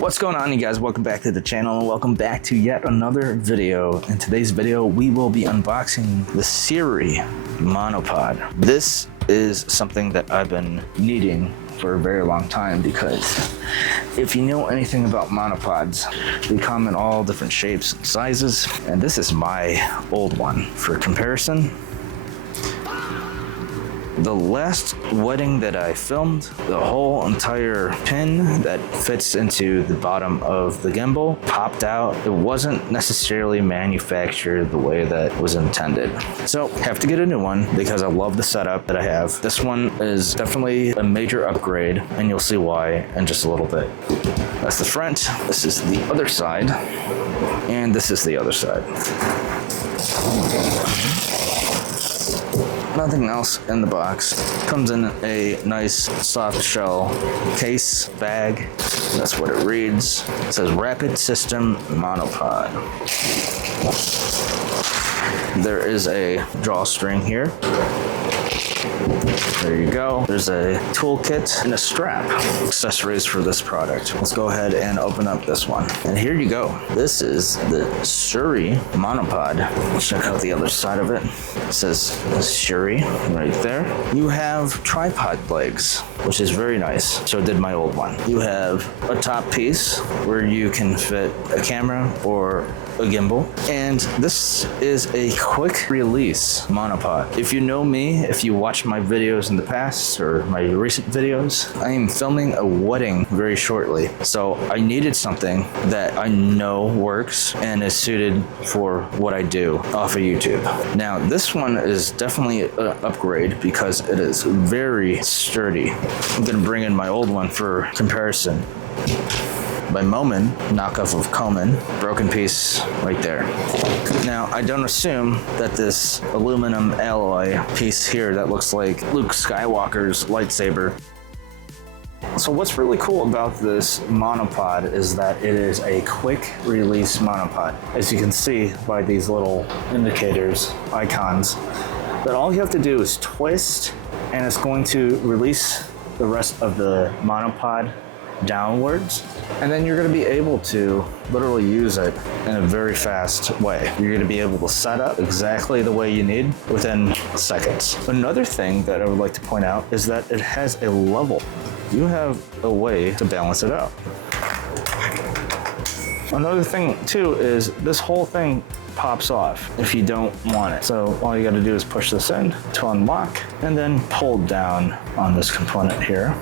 What's going on, you guys? Welcome back to the channel and welcome back to yet another video. In today's video, we will be unboxing the Sirui Monopod. This is something that I've been needing for a very long time because if you know anything about monopods, they come in all different shapes and sizes, and this is my old one. For comparison, the last wedding that I filmed, the whole entire pin that fits into the bottom of the gimbal popped out. It wasn't necessarily manufactured the way that was intended. So have to get a new one because I love the setup that I have. This one is definitely a major upgrade, and you'll see why in just a little bit. That's the front, this is the other side, and this is the other side. Nothing else in the box. Comes in a nice soft shell case bag. That's what it reads. It says Rapid System Monopod. There is a drawstring here. There you go. There's a toolkit and a strap. Accessories for this product. Let's go ahead and open up this one. And here you go. This is the Sirui Monopod. Let's check out the other side of it. It says Sirui right there. You have tripod legs, which is very nice. So did my old one. You have a top piece where you can fit a camera or a gimbal. And this is a quick release monopod. If you know me, if you watch my videos in the past or my recent videos, I am filming a wedding very shortly. So I needed something that I know works and is suited for what I do off of YouTube. Now this one is definitely an upgrade because it is very sturdy. I'm gonna bring in my old one for comparison. By Momin, knockoff of Coleman, broken piece right there. Now, I don't assume that this aluminum alloy piece here that looks like Luke Skywalker's lightsaber. So what's really cool about this monopod is that it is a quick release monopod. As you can see by these little indicators, icons, that all you have to do is twist and it's going to release the rest of the monopod downwards, and then you're going to be able to literally use it in a very fast way. You're going to be able to set up exactly the way you need within seconds. Another thing that I would like to point out is that it has a level. You have a way to balance it out. Another thing too is this whole thing pops off if you don't want it. So all you got to do is push this in to unlock and then pull down on this component here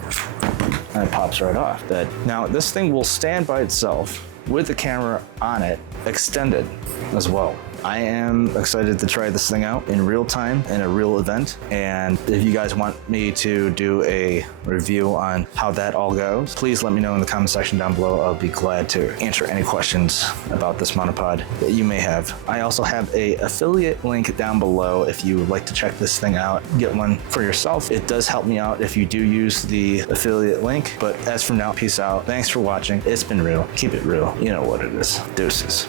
and it pops right off. Now this thing will stand by itself with the camera on it extended as well. I am excited to try this thing out in real time in a real event, and if you guys want me to do a review on how that all goes, please let me know in the comment section down below. I'll be glad to answer any questions about this monopod that you may have. I also have a affiliate link down below if you would like to check this thing out, get one for yourself. It does help me out if you do use the affiliate link, but as from now, peace out. Thanks for watching. It's been real. Keep it real. You know what it is. Deuces.